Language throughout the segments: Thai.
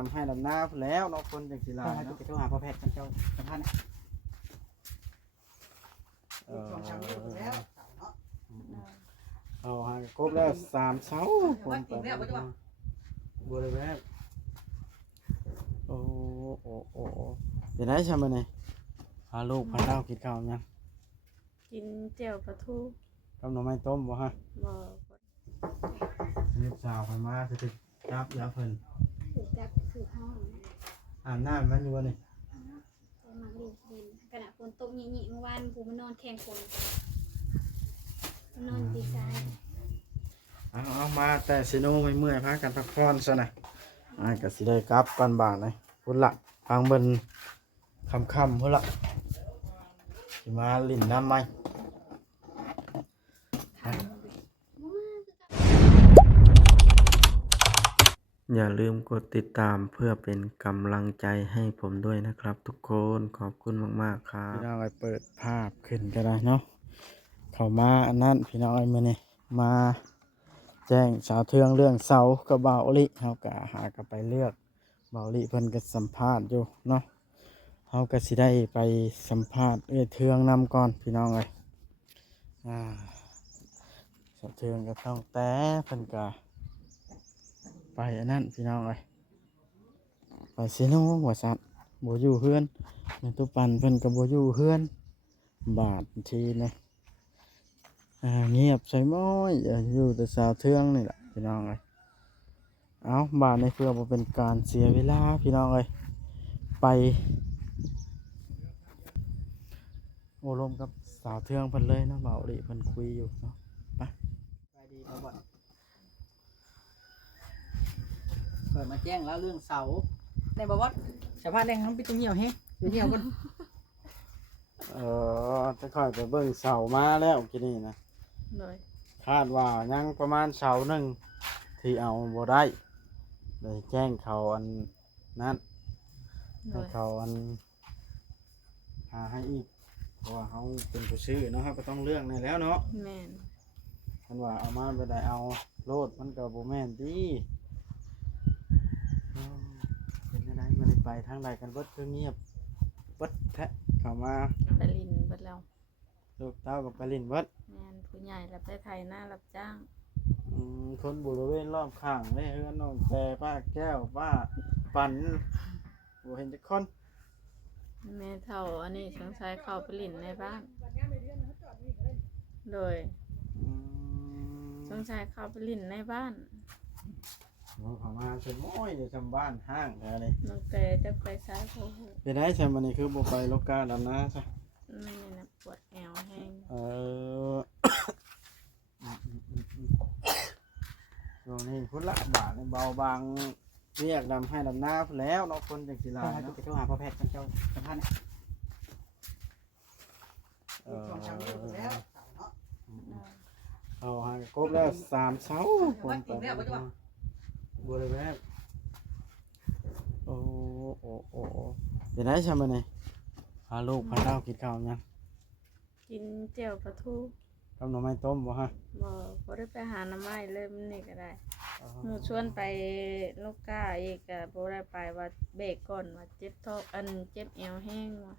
ทำให้ลำหน้าแล้วเนาะคนจังสิลา เนาะ เนาะ ไปโทรหาพ่อแพทย์กันเจ้าสัมภาษณ์นะ เอาหางครบแล้ว3เสาผมไปบัวเลยแม่โอ้เป็นไงใช่ไหมเนี่ยพาลูกพาเต้ากินข้าวยัง กินเจียวปลาทู กับหน่อไม้ต้มบ่ฮะ บ่ ลูกสาวไปมาจะไปจับยาเพิ่น ถือจับถือห้อง อาบน้ำมันอยู่บ่นี่ ไปมาเรียนดินขณะฝนตกหยิ่ๆเมื่อวานกูมานอนแข่งฝนนอนตีซ้าย เอามาแต่สิโนไม่เมื่อยพากันพักผ่อนซะนะก็สิได้กลับกันบ้านเลยพุ่นละทางเบิ่นค่ำๆพุ่นละสิมาลิ้นน้ำไหม อย่าลืมกดติดตามเพื่อเป็นกำลังใจให้ผมด้วยนะครับทุกคนขอบคุณมากๆครับพี่น้องไปเปิดภาพขึ้นก็ได้เนาะเข้ามาอันนั้นพี่น้องมาเนี่ยมาแจ้งสาวเทืองเรื่องเสากับบ่าวลิเฮาก็หากันไปเลือกบ่าวลิเพิ่นก็สัมภาษณ์อยู่เนาะเฮาก็สิได้ไปสัมภาษณ์เทืองนำก่อนพี่น้องเอ้ยสาวเทืองก็ต้องแต่เพิ่นก็ไปอันนั้นพี่น้องเอ้ยไปซิโนหัวสัตว์บ่อยู่เฮือนในตุปันเพิ่นก็บ่อยู่เฮือนบาดทีนะเงียบใส่ม้อยอยู่แต่สาวเทืองนี่แหละพี่น้องเอ้ยเอาบาดในเพื่อบ่เป็นการเสียเวลาพี่น้องเอ้ยไปโอ้ลมกับสาวเทืองเพิ่นเลยเนาะเบาดิเพิ่นคุยอยู่เนาะไป ไปดีมาบ่เปิดมาแจ้งแล้วเรื่องเสาในบ่วัดชาวบ้านแดงน้องไปตรงเหี่ยวแฮะเหี่ยวกัน จะค่อยไปเบิ่งเสามาแล้วกินนี่นะ เลย คาดว่ายังประมาณเสาหนึ่งที่เอาบ่ได้เลยแจ้งเขาอันนั้น เล ให้ ย เขาอันหาให้อีกเพราะว่าเขาเป็นผู้ซื้อเนาะครับก็ต้องเลือกในแล้วเนาะ แม่น มันว่าเอามาไปได้เอาโลดมันก็บ่แม่นติเป็นจังไดมันได้ไปทางใดกันเบิดคือเงียบเบิดแท้เข้ามา ไปลินเบิดแล้ว ลูกเต้ากับไปลินเบิด แม่นผู้ใหญ่รับไปไทยหน้ารับจ้าง คนบริเวณรอบข้างเลยเฮือนน้องแต่ป้าแก้วป้าปันบ่เห็นจักคน แม่เฒ่าอันนี้สงสัยเข้าไปลินในบ้านโดย อืม สงสัยเข้าไปลินในบ้าน เขามาเชิญม้อยอยู่ทำบ้านห้างแท้เลย น้องแต่จะไปซ้ายโอ้โห เป็นได้ใช่มันนี่คือบ่ไปโลกาดำนะใช่ ไม่นี่นะปวดแอวแห้ง ช่วงนี้พุ่นละบาทในเบาบางเรียกดำให้ดำหน้าพุ่นแล้วเนาะคนจังสิลาเนาะ ไปโทรหาพ่อแพทย์กันเจ้าสัมภาษณ์นะ เอาหางครบแล้ว3เสาผมไปบัวเลยแม่โอ้เป็นไงใช่ไหมเนี่ยพาลูกพาเต้ากินข้าวยัง กินเจียวปลาทู กับหน่อไม้ต้มบ่ฮะ บ่ได้ไปหาหน้ำไม้เลยมันนี่ก็ได้หมู่ชวนไปลูกก้าอีกก็บ่ได้ไปว่าเบรกก่อนว่าเจ็บท้องอันเจ็บแอวแห้งว่ะ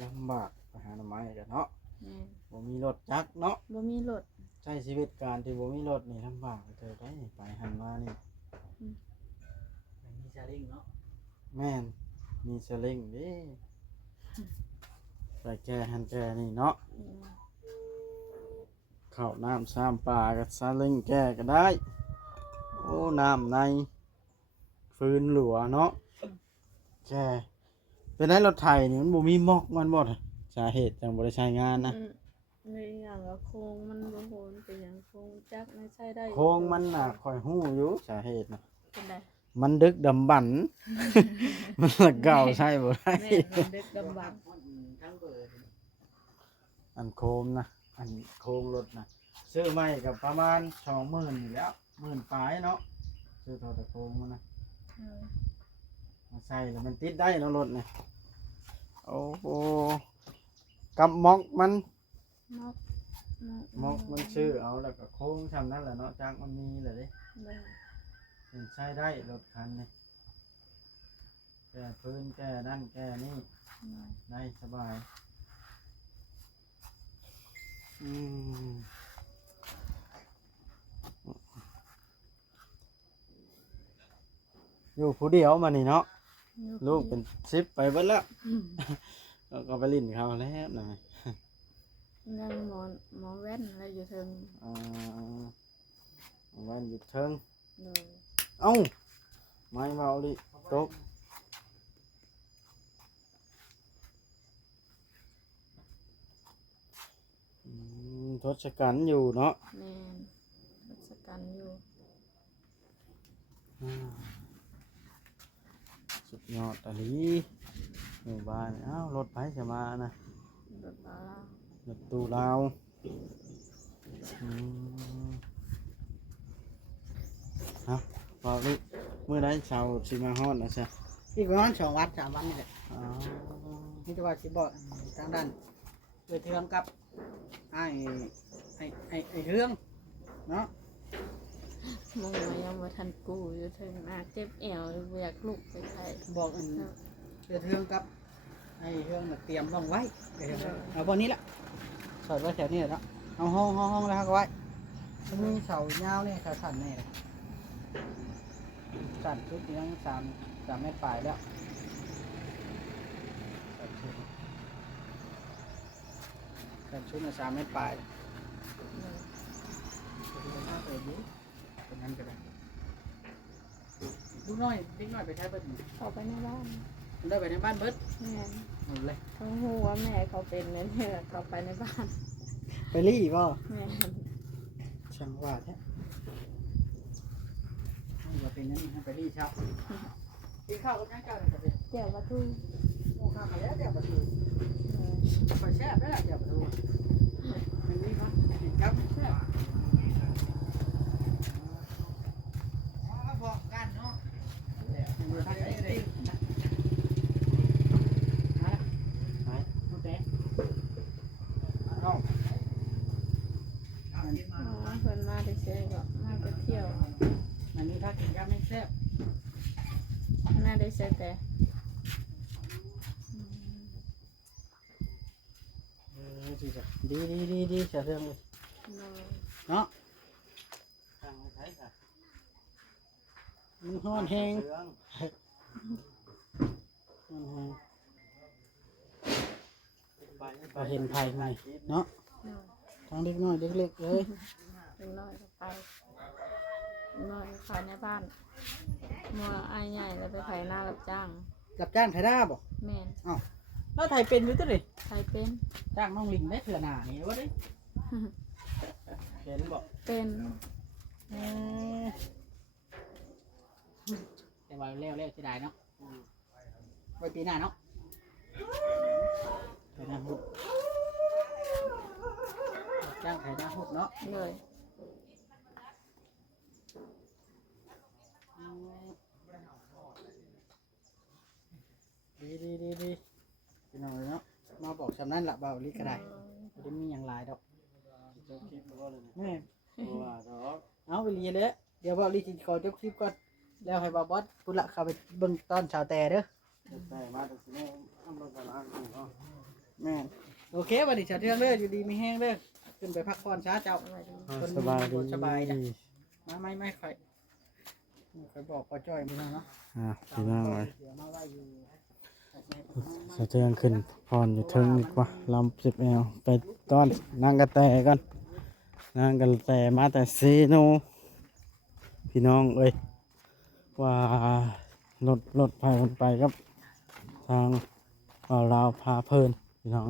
ลำบากไปหาหน่อไม้กันเนาะ แม่น บ่มีรถจักรเนาะ บ่มีรถ ใช้ชีวิตการที่บ่มีรถนี่ลำบากเกิดได้ไปหันมานี่ มีซาเล้งเนาะ แม่นมีสลิงเดิไปแก่หันแก่นี่เนาะ อืม ข้าวน้ำซ้ำปลากับสลิงแก่ก็ได้โอ้น้ำในฟืนหลัวเนาะแก่เป็นไงรถไถนี่มันบ่มีม็อกมันบ่สาเหตุจังบ่ได้ใช้งานนะ ในอย่างว่าโครงมันบ่โหนเป็นอย่างโครงจักไม่ใช่ได้ โครงมันน่ะค่อยฮู้อยู่สาเหตุน่ะ เป็นได มันดึกดำบรรพ์ มันละเก่าใช่บ่ได้ แม่นมันดึกดำบรรพ์ ทั้งเบอร์ อันโคมนะอันโคมรถนะซื้อใหม่กับประมาณ20,000นี่แหล้ว10,000ปลายเนาะซื้อเท่าแต่โคมมันนะมาใส่แล้วมันติดได้เนาะรถเนี่ยโอ้โหกับม็อกมัน มอก ม็อกมันซื้อเอาแล้วก็โค้งทำนั่นแหละเนาะจักมันมีเลยเด้ ได้ เป็นใช้ได้รถคันนี่ ก้พื้นแก้นั่นแก้นี่ได้สบายอยู่ผู้เดียวมานี่เนาะลูกเป็น10ไปเบิดแล้วแล้วก็ไปลิ้นเขาแล้วหน่อย ยังหมอแว่นอะไรอยู่เทิง วันหยุดเชิง เลย เอ้าไม่เมาดิตกทศกัณฐ์อยู่เนาะ แม่นรัชกันอยู่ สุดยอดตะลีหมู่บ้านอ้าวรถไฟจะมานะ รถบ้าร ถตู้ลาวเอาเมาดิเมื่อไรชาวสิมาฮอดนะจ๊ะ อีกประมาณ2 วัน3 วันนี่แหละ อ๋อ นี่จะว่าสิบอกทางด้านเวทเทืองกับไอ้เทืองเนาะ มองมายังมาทันกูอยู่เทิงเจ็บแอวบ่อยากลุกไปไทย บอกเวทเทืองกับไอ้เทืองน่ะเตรียมห้องไว้เอาบนนี้แหละสอดไว้แถวนี้แหละเนาะเอาห้องแล้วก็ไว้มันมีเสายาวนี่เสาสั่นนี่สั่นชุดยัง3 เมตรปลายแล้วสั่นชุดน่ะ3 เมตรปลายเป็นนั้นก็ได้ลูกน้อยเด็กน้อยไปใช้เบิด เข้าไปในบ้าน ได้ไปในบ้านเบิด แม่น หมดเลย เขาฮู้ว่าแม่เขาเป็นแม่เนี่ยเข้าไปในบ้าน ไปรีบ่ แม่น ช่างว่าแท้ว่าเป็นนั้นให้ไปรีครับกินข้าวกับยังเจ้าเลยจะเป็น เจียวปลาทู โอ้ข้าวมาแล้วเดี๋ยวมาดูไปแช่บได้เดี๋ยวมาดูมันนี่มั้ยครับแช่บบอกกันเนาะมือทางนี้เลยน้อง เพิ่นมาได้เสียก็มาไปเที่ยว อันนี้ถ้ากินยาไม่แซ่บ น่าได้เสียแต่ ดีจะเรื่องเลยเนาะมันฮ้อนแห้งก็เห็นภายในเนาะทั้งเล็กน้อยเล็กๆเลย เล็กน้อยก็ไปเล็กน้อยขายในบ้านมัวอายใหญ่แล้วไปขายหน้ารับจ้าง กับจ้างไทยได้บ่ แม่น แล้วไทยเป็นอยู่ตัวเลย ใครเป็น จ้างน้องลิงได้เถื่อหนานี่วะดิเห็นบ่ เป็น แต่ว่าเร็วจะได้เนาะไว้ปีหน้าเนาะไทยหน้าหุบจ้างไทยหน้าหุบเนาะ เลย ดีพี่น้องเนาะมาบอกสำนั้นละเบาลิก็ได้ไม่ได้มีอย่างหลายดอกแม่เอาไปเรียนเลยเดี๋ยวเบาลิจะขอจบคลิปก่อนแล้วให้บาบอสพุ่นละเข้าไปเบิ่งตอนชาวแต่เด้อแม่โอเควันนี้ชาวเทืองเด้ออยู่ดีมีแห้งเด้อขึ้นไปพักผ่อนช้าเจ้า สบายดี สบายจ้ะไม่ค่อยบอกพอจ้อยพี่น้องเนาะ พี่น้องเลย เดี๋ยวมาไว้อยู่ สะเทือนขึ้นพรอยู่เทิงดีกว่าลำ10 แอวไปต้อนนางกระแตกันนางกระแตมาแต่ซีโนพี่น้องเอ้ยว่ารถไฟคนไปครับทางลาวพาเพลินพี่น้อง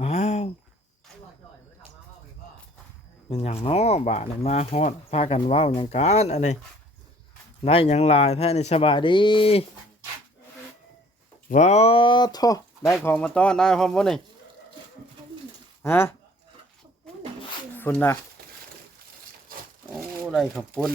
อ้าวเป็นอย่างน้อบาดเลยมาฮอดพากันเว้าอย่างกันอะไรได้อย่างหลายแท้ในสบายดีว้าวโทได้ของมาต้อนได้พร้อมบ่นี่ฮะคุณนะโอ้ได้ขับปุ้น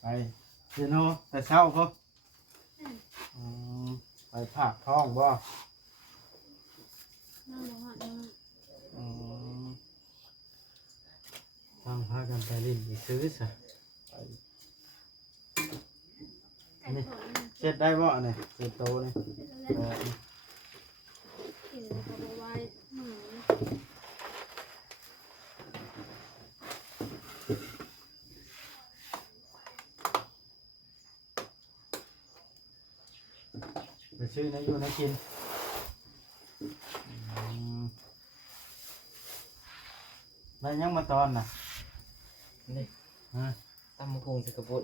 ไปเดี๋ยวโนแต่เช้าเขา ผากท้องบ่ น้องบอกว่าน้อง อืมทางพากันไปลิ้นไปซื้อซะไป ไก่ถอน เช็ดได้บ่เนี่ยเช็ดโตเนี่ย แล้วกินแล้วก็บอกว่าหนู ไปซื้อนะอยู่นะกินอืมแล้วยังมาตอนน่ะ นี่ ฮะ ตำมะพุงใส่กระปุก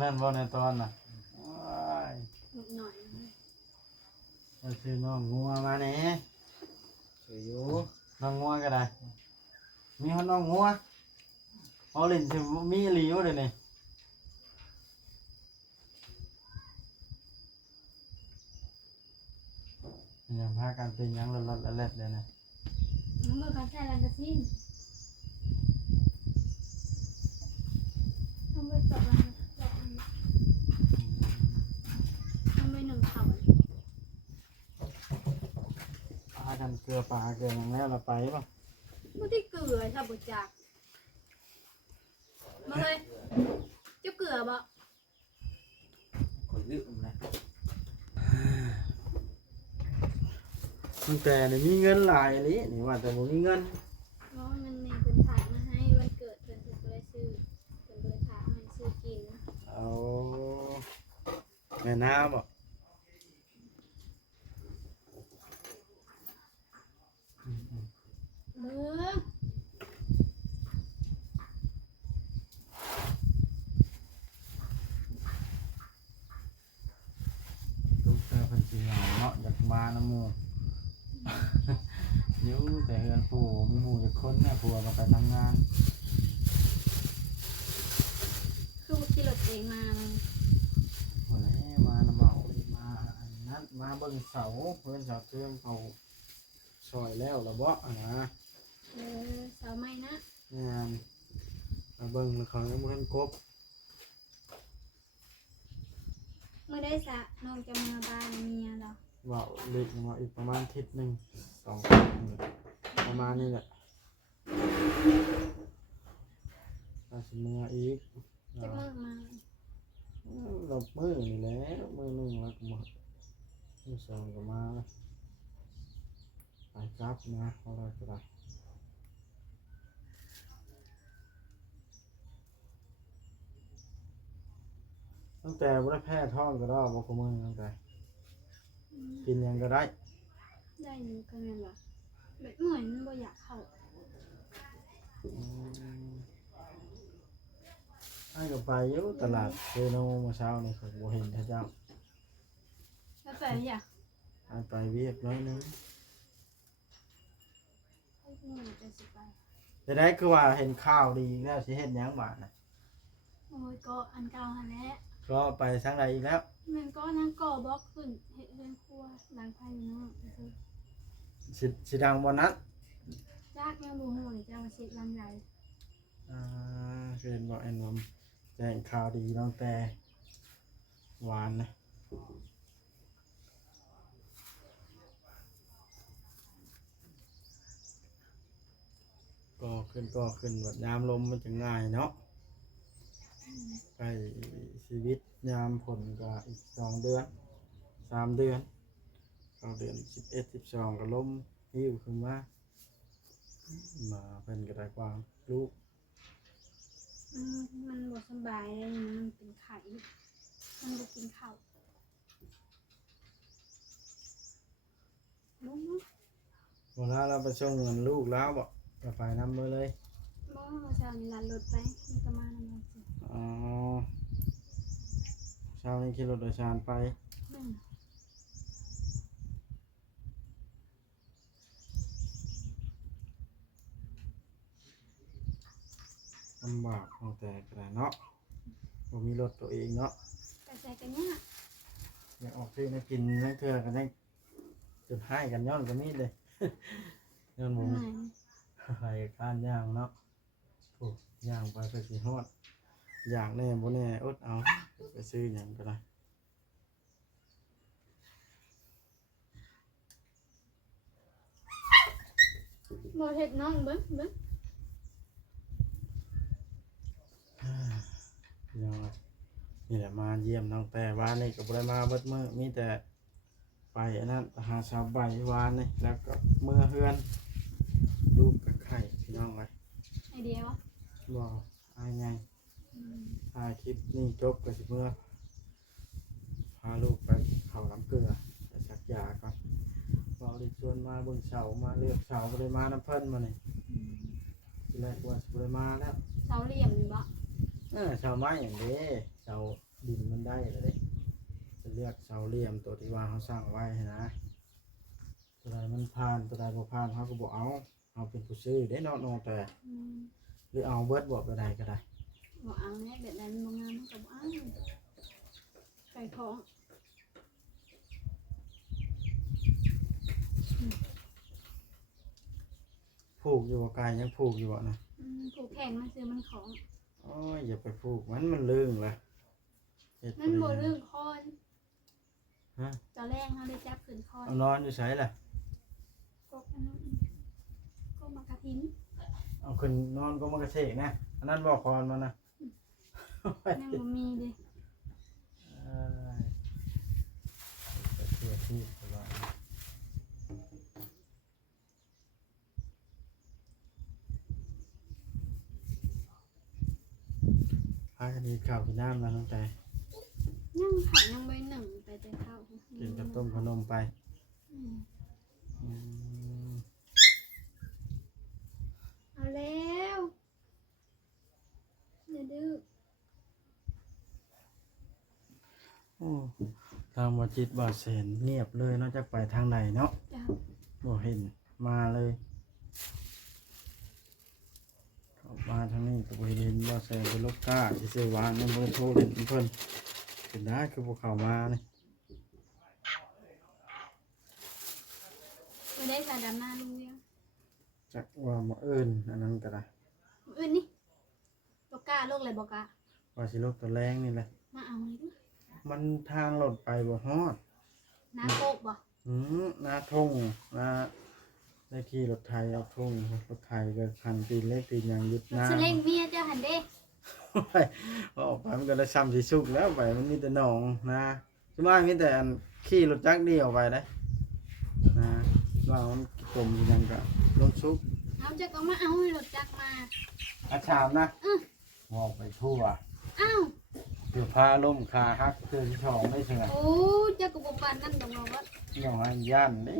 นั่นบ่ในตอนน่ะว้าย หน่อย ไปซื้อน้องงัวมาแหน่ สวยอยู่ น้องงัวก็ได้ มีคนน้องงัวเอาเล่นสิมีอีหลีอยู่เดี๋ยวนี้ยังพากันเป็นหยังละๆละเล็ดเลยนะ น้องเมื่อเขาใส่ลานกระซิ่งต้องไปจบลานจบต้องไปหนึ่งเขา พากันเกลือปลาเกลือหยังแล้วเราไปป่ะ ไม่ได้เกลือชาบุจักมาเลยเจ้าเกลือบ่ คนลืมนะ ตั้งแต่นี่มีเงินหลายเลยนี่ว่าแต่บ่มีเงิน เพราะมันในเป็นถ่ายมาให้วันเกิดเพื่อนก็เลยซื้อเพื่อนก็เลยถ่ายมาให้ซื้อกิน เอาแม่น้ำบ่ เบ้อ ลูกแต่เพิ่นสิเหงาเนาะอยากมาน้ำหมู่ อยู่แต่เฮือนปู่มีหมู่จักคนน่ะผัวก็ไปทำงาน คือขี่รถเองมา โอ้ยมาน้ำเมามาอันนั้นมาเบิ่งเสาเพิ่นเสาเทืองเอาซอยแล้วละบ่อะนะ เสาไม้นะ งานมาเบิ่งแล้วเขายังบ่ทันครบ เมื่อได้สะน้องจะมาบ้านเมียเรา เว่าเล็กมาอีกประมาณอาทิศนึง2 อาทิตย์นี่แหละประมาณนี้แหละถ้าสิมาอีก จะมือมา หลบมือนี่แหละมือหนึงแล้วก็มามือสองก็มาไปกลับนะเอาอะไรก็ได้ตั้งแต่บ่ได้แพ้ท้องก็ได้บ่คุมือตั้งแต่กินหยังก็ได้ ได้หนูก็แม่นว่าแบบเหมือนบ่อยากเข้า ไอ้ก็ไปอยู่ตลาดเซโนเมื่อเช้านี่เขาบ่เห็นเขาเจ้า แล้วแต่อยาก ไอ้ไปเวียกน้อยนึง ให้หนูจะสิไป แต่ได้คือว่าเห็นข่าวดีแล้วสิเฮ็ดหยังบาดน่ะ โอ้ยก็อันเก่าหันแหละ ก็ไปทางใดอีกแล้ว มันก็นั่งก่อบล็อกขึ้นเฮ็ดเรือนครัวหลังภายเนาะ สิดังบ่นั้น จากยังบ่ฮู้เลยจะมาเช็ดลำไร เห็นบ่แอนนำแจ้งข่าวดีน้องแต่หวานนะก็ขึ้นแบบยามลมมันจะง่ายเนาะใกล้ชีวิตยามผลก็อีก2 เดือน 3 เดือนเข้าเดือน11 12ก็ลมหิวขึ้นมาเพิ่นก็ได้ความลูก มันบ่สบายเลยมันเป็นไข้มันบ่กินข้าวลุง เวลาเราไปส่งเงินลูกแล้วบ่ก็ไปนำมือเลย บ่มาเช้านี้ลัดรถไปมันก็มานำมาสิ อ๋อเช้านี้ขี่รถโดยสารไป นั่น ลำบากตั้งแต่กระไรเนาะบ่มีรถตัวเองเนาะ แต่ใส่กันเนี่ย อยากออกซื้อมากินนั่นเทื่อกันยังจุดให้กันย้อนก็มีเลย ย้อนหมู ไหน ไปก้านย่างเนาะโอ้ย่างไปไปสิฮอด อยากแน่บ่แน่อดเอาไปซื้อหยังก็ได้ บ่เฮ็ดน้องเบิ่ง พี่น้องนี่แหละมาเยี่ยมน้องแต่วานนี่ก็บ่ได้มาเบิดมื้อมีแต่ไปอันนั้นหาชาวใบวานนี่แล้วก็มื้อเฮือนลูกกับไข่พี่น้องเอ้ย ไอเดียว บ่อายไงถ่ายคลิปนี่จบก็สิเมื่อพาลูกไปเข้าน้ำเกลือไปสักยาก่อนบ่ได้ชวนมาเบิ่งเสามาเลือกเสาบ่ได้มาน้ำเพิ่นมานี่ทีแรกว่าสิบ่ได้มาแล้ว เสาเหลี่ยมนี่บ่ เสาไม้อย่างนี้เสาดินมันได้เลยเด้จะเรียกเสาเหลี่ยมตัวที่ว่าเขาสร้างไว้นะตัวใดมันผ่านตัวใดบ่ผ่านเขาก็บอกเอาเป็นผู้ซื้อได้นอกแต่หรือเอาเบิดบอกตัวใดก็ได้ บ่เอาแน่แบบนั้นบ่งามก็บ่เอาไก่ท้อง ผูกอยู่บ่ไกลยังผูกอยู่บ่นะ ผูกแข็งมันซื้อมันของ โอ้ยอย่าไปผูกมันลื่นเลยเฮ็ด มันบ่เรื่องคอน ฮะ ตอนแรกเขาได้จับขึ้นคอน เอานอนอยู่ไสล่ะ กกอันนั้นก็มากระทิ้น เอาขึ้นนอนก็มันกระเสกนะอันนั้นบ่คอนมันนะ ยังบ่มีเด้ ไปเที่ยวที่ตลอดพากันดีข้าวกินน้ำแล้วน้องใจ ยังขายังใบหนึ่งไปแต่ข้าว กินกับต้มขนมไป อืม อืม เอาแล้วอย่าดื้อ โอ้ทางบ่จิตบ่เสนเงียบเลยเนอกจากไปทางไหนเนาะ จ้ะ บ่เห็นมาเลยเข้ามาทางนี้ก็บ่เห็นบ่เสนเป็นลูกก้าสิซื้อวางนำเบอร์โทรเล่นเพิ่นเป็นได้คือบ่เข้ามานี่ ไม่ได้ใส่ดำหน้าลุงยัง จักว่าบ่เอิ้นอันนั้นก็ได้ อื่นนี่โลกาโลกอะไรบอกะ ว่าสิลูกตัวแรงนี่แหละ มาเอาเลยด้วย มันทางรถไปบ่ฮอด น้าโคกบ่ หน้าทงหน้าได้ขี่รถไถเอาทงรถไถก็คันตีนเล็กตีนหยังยึดหน้า สเล่งเมียเจ้าหันเด้ ไปออกไปมันก็ได้ซ้ำสิสุกแล้วไปมันมีแต่หนองนะส่วนมากมีแต่อันขี่รถจักรเดียวไปได้นะว่ามันจมอยู่นั่นก็ลงสุก เอาเจ้าก็มาเอาให้รถจักรมา อาชามนะมองไปทั่ว อ้าว เดี๋ยวพาล่มคาฮักเตือนช่องได้ใช่ไหม โอ้เจ้าก็บอกปานนั่นดอกว่า หนองอันย่านนี่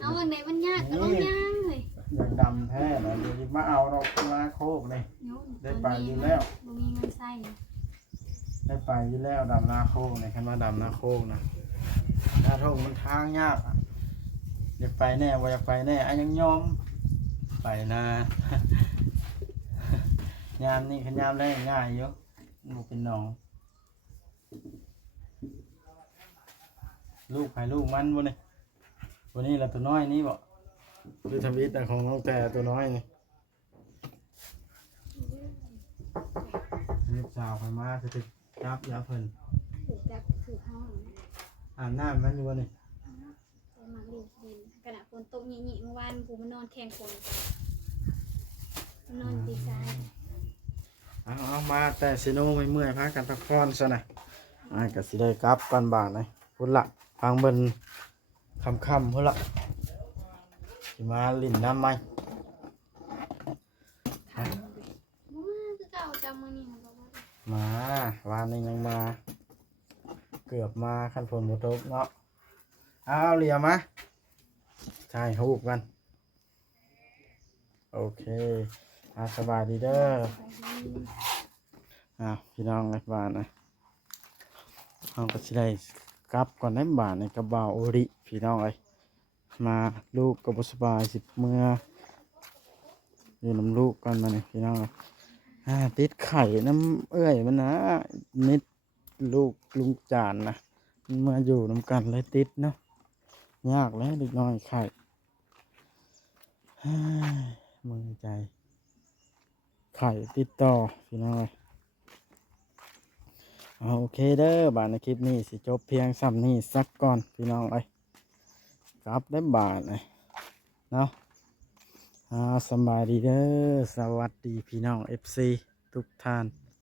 เอาอันไหนมันยากก็ลงยางเลย อยากดำแท้นะเดี๋ยวมาเอาเรามาโคกเลย เนาะ ได้ไปอยู่แล้ว บ่มีเงินใส่ ได้ไปอยู่แล้วดำนาโคกเนี่ยคันมาดำนาโคกนะนาโคกมันทางยากอะอยากไปแน่ว่าอยากไปแน่อันยังยอมไปนะ ยามนี่ขันยามได้ง่ายอยู่ลูกเป็นน้องลูกใครลูกมันวะนี่วันนี้เราตัวน้อยนี่บอกคือทำอิฐของน้องแต่ตัวน้อยนี่ลูกสาวใครมาคือจะจับยาเพิ่น ถูกจักถือห้อง อาบน้ำมันอยู่วะนี่ ไปมาเรียนดินขณะฝนตกหญิเมื่อวานกูมานอนแข่งฝนนอนตีสาย เอามาแต่สิโนไม่เมื่อยพากันพักผ่อนซะนะอ้ายก็สิได้กลับก่อนบาทนะพุ่นละฟังเบิ่นคำพุ่นละสิมาลิ้นน้ำไหม ถามเลยมาคือเก่าจำมื้อนี้นะบอกว่า มาวานนี้ยังมา เกือบมาขั้นฝนบ่ตกเนาะเอาเหลี่ยมมาใช่ฮูบกันโอเคสบายดีเด้อ พี่น้องในบ้านนะเราก็สิได้กลับก่อนในบ้านในกระบ่าวโอริพี่น้องเลยมาลูกก็บ่สบายสิเมื่ออยู่น้ำลูกก่อนมาเนี่ยพี่น้องเลยติดไข่น้ำเอ้ยมันนะนิดลูกลุงจานนะมันมาอยู่น้ำกันเลยติดเนาะยากแล้วเด็กน้อยไข่มือใจไข่ติดต่อพี่น้องเลย เอาโอเคเด้อบาทในคลิปนี้สิจบเพียงซ้ำนี้สักก่อนพี่น้องเอ้ยกลับได้บาทเลยเนาะสำบายดีเด้อสวัสดีพี่น้อง FC ทุกท่าน